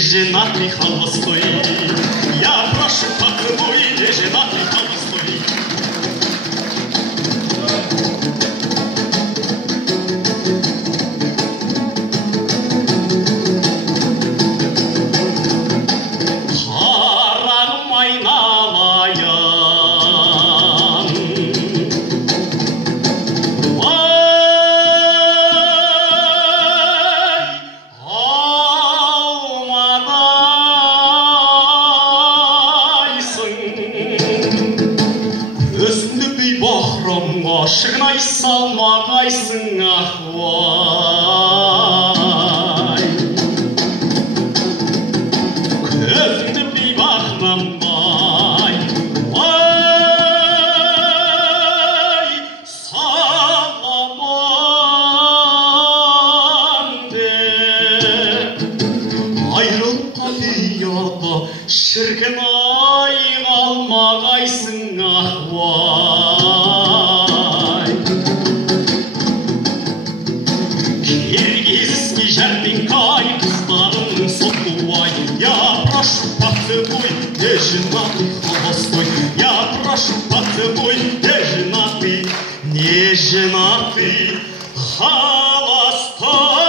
женатый холостой. Я прошу поцелуй, не женатый холостой. Қараным айналайын, Шығынай салмағайсың ахуай. Көзіңді бейбақнамай, ай, саламан деп. Айрылқа ұяла, шіркін ай қалмағайсың ахуай. Киргиский жәрмеңке, қыздарың сотуай. Я прошу поцелуй, не женатый холостой. Я прошу поцелуй, не женатый холостой.